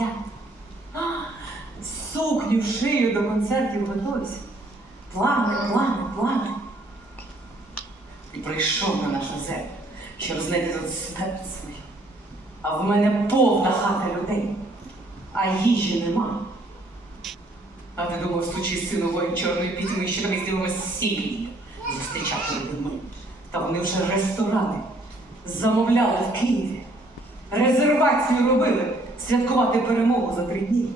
я а, сукню шию до концертів готуюся. Плани, плани, плани. І прийшов на нашу землю, щоб знайти тут смерть свою. А в мене повна хата людей, а їжі нема. А ти думав, случай сину воїн чорної пітьми, що там із ділами сілі зустрічати людьми. Та вони вже ресторани замовляли в Києві. Резервацію робили святкувати перемогу за три дні.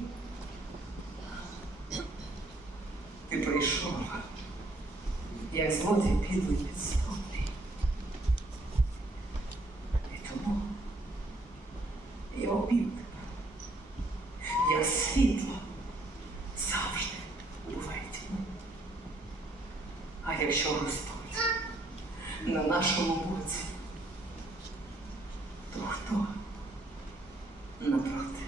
Ти прийшов, як злодій підлий підступний. І тому я обів тебе, як світло завжди буває тьму. А якщо Господь на нашому боці, то хто 嗯。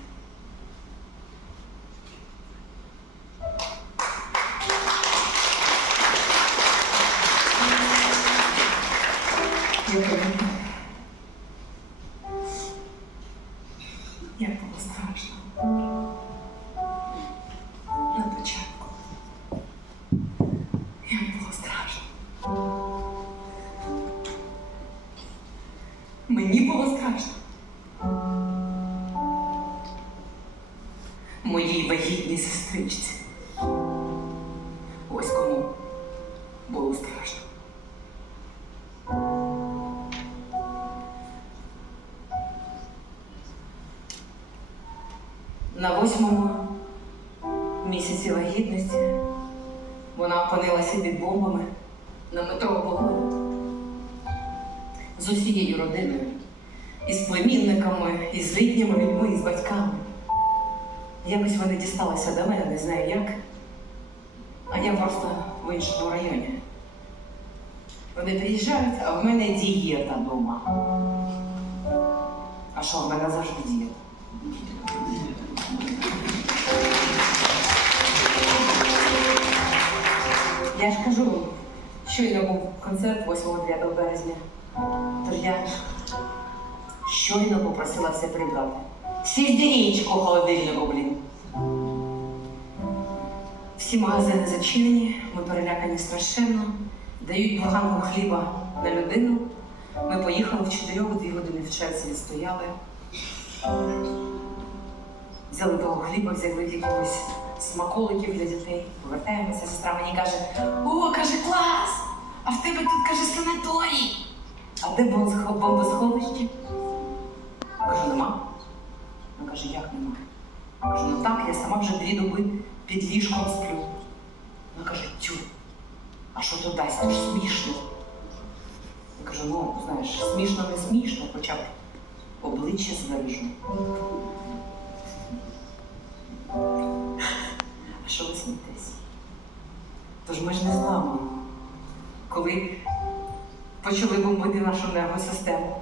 На восьмому місяці вагітності вона опинилася під бомбами на метро Богу з усією родиною, із племінниками, із літніми людьми, із батьками. Якось вони дісталися до мене, не знаю як, а я просто в іншому районі. Вони приїжджають, а в мене дієта вдома. А що в мене завжди дієта? Я ж кажу, щойно був концерт 8-9 березня. Тож я щойно попросила все прибрати. Сільдерічку холодильнику, блін. Всі магазини зачинені, ми перелякані страшенно, дають буганку хліба на людину. Ми поїхали в чотирьох, дві години в черзі відстояли. Взяли того хліба, взяли якихось смаколиків для дітей. Повертаємося, сестра мені каже: О, каже, клас! А в тебе тут каже санаторій. А де бомбосхо- бомбосховище? Кажу, нема. Вона каже, як нема? Кажу, ну так, я сама вже дві доби під ліжком сплю. Вона каже, тю, а що то дасть? То ж смішно. Я кажу, ну, знаєш, смішно не смішно, хоча б обличчя збережу. Що ви смієтесь? Тож ми ж не з вами. Коли почали бомбити нашу енергосистему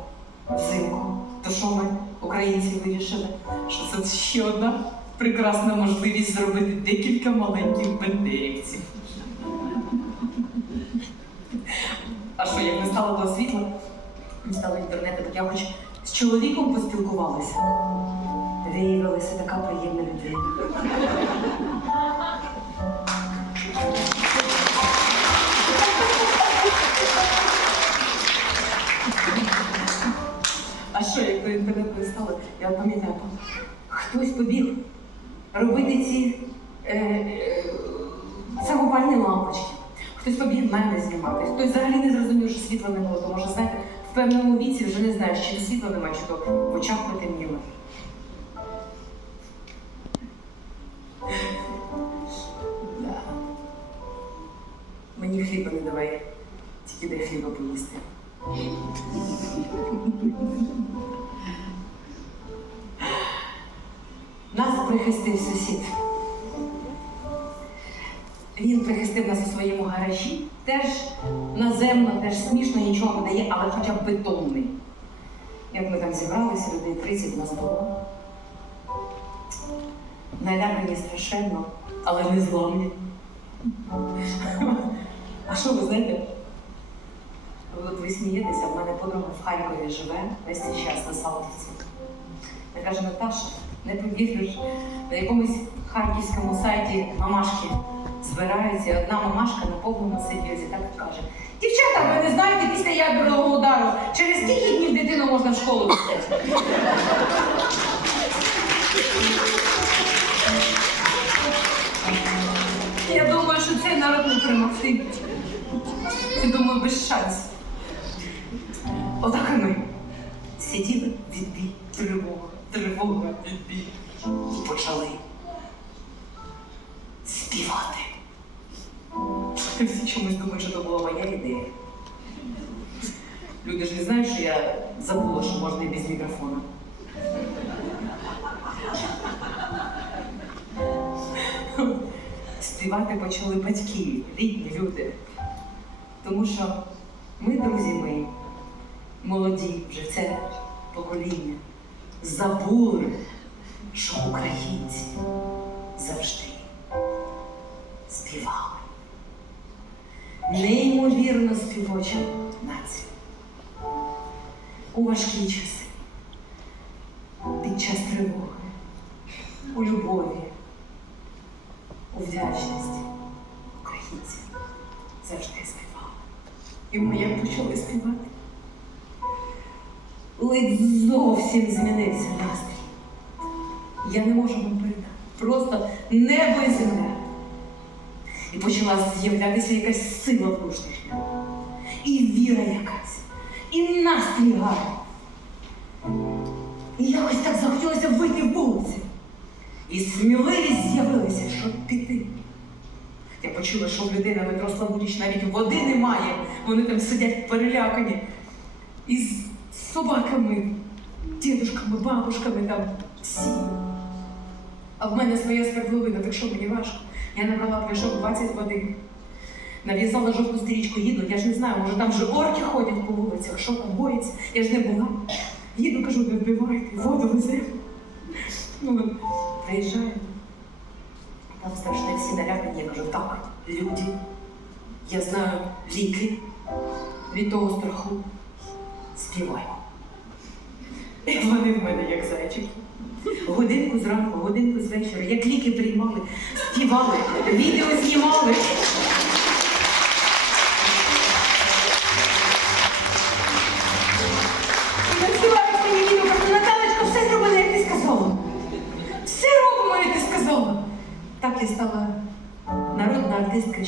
взимку, то що ми, українці, вирішили, що це ще одна прекрасна можливість зробити декілька маленьких бендерівців. А що, як не стало того світла, не стало інтернету, так я хоч з чоловіком поспілкувалася. Виявилася така приємна людина. Я пам'ятаю, хтось побіг робити ці е, е, самопальні лампочки. Хтось побіг мене знімати, хтось взагалі не зрозумів, що світла не було, тому що, знаєте, в певному віці вже не знаєш, чи світла немає, чи то в очах потемніло. Мені хліба не давай, тільки дай хліба поїсти. Прихистив сусід. Він прихистив нас у своєму гаражі. Теж наземно, теж смішно, нічого не дає, але хоча б бетонний. Як ми там зібралися, людей 30 нас було. Налякані страшенно, але не зломні. А що ви знаєте? От ви смієтеся, в мене подруга в Харкові живе весь цей час на Салтівці. Я кажу, Наташа, Не повіриш, на якомусь харківському сайті мамашки збираються, одна мамашка на повному серйозі так каже: Дівчата, ви не знаєте після ядерного удару, через скільки днів дитину можна в школу пустити? Я думаю, що цей народ не перемогти. Я думаю, без шансів. Отак і ми сиділи відбій, тривога, тривога, відбій. Люди ж не знають, що я забула, що можна і без мікрофона. Співати почали батьки, рідні люди. Тому що ми, друзі мої, молоді, вже це покоління, забули, що українці завжди співали. Неймовірно співоча нація. У важкі часи, під час тривоги, у любові, у вдячності українці завжди співали. І ми як почали співати. Ледь зовсім змінився настрій. Я не можу вам передати. Просто небо і земля. І почала з'являтися якась сила в внутрішня. І віра якась, і настрій гарний. І якось так захотілося вийти в вулиці. І сміливість з'явилася, щоб піти. Я почула, що в людей на метро Славутич навіть води немає. Вони там сидять перелякані. Із собаками, дідушками, бабушками там всі. А в мене своя свердловина, так що мені важко. Я набрала пройшов 20 води. Нав'язала жовту стрічку, їду, я ж не знаю, може там вже орки ходять по вулицях, що там боїться, я ж не була. Їду, кажу, не вбивайте, воду веземо. Ну, ми приїжджаємо. Там страшне всі налякані. Я кажу, так, люди, я знаю ліки від того страху. Співаємо. І вони в мене як зайчики. Годинку зранку, годинку з вечора, як ліки приймали, співали, відео знімали.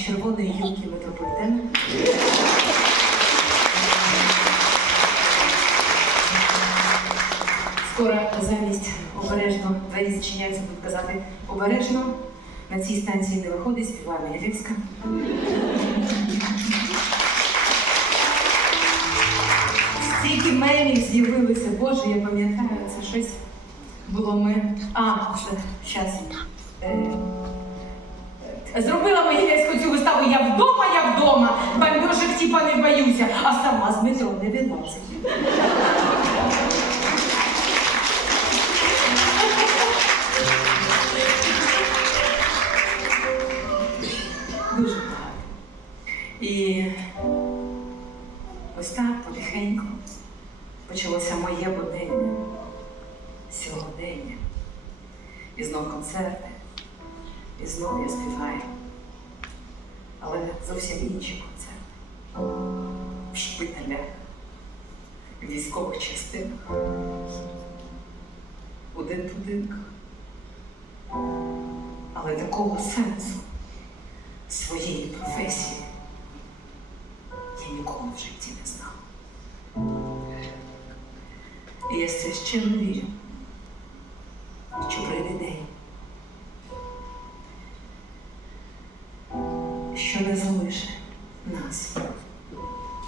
Червоної гілки метрополітену. Скоро замість обережно двері зачиняються, будуть казати обережно. На цій станції не виходить, співає Мелівська. Стільки мемів з'явилося, Боже, я пам'ятаю, це щось було ми. А, це щас. Зробила Могилевську цю виставу Я вдома, я вдома, бомбежок типа не боюся, а сама з метро не вилазить. Дуже багато. І ось так потихеньку почалося моє будення, сьогодення. І знов концерти, і знов я співаю. Але зовсім інші концерти. В шпиталях, в військових частинах, у дитбудинках. Але такого сенсу своєї професії я ніколи в житті не знала. І я священно вірю, що прийде день, що не залише нас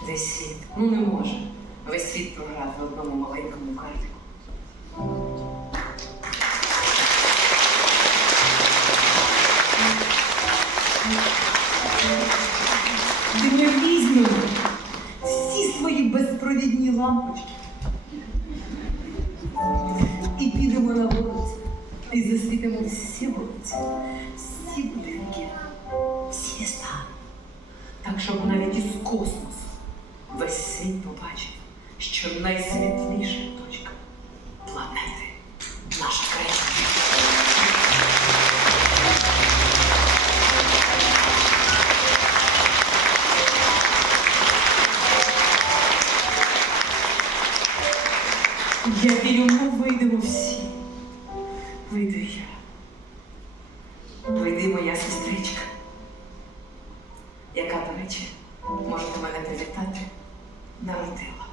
весь світ. Ну не може весь світ програти в одному маленькому картику. Де ми візьмемо всі свої безпровідні лампочки і підемо на вулицю і засвітимо всі вулиці, всі будинки. Так, щоб навіть із космосу весь світ побачив, що найсвітліша народила. А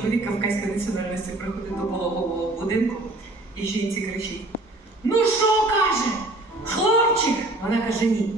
чоловік кавказької національності приходить до пологового будинку і жінці кричить: Ну що каже? Хлопчик? Вона каже ні.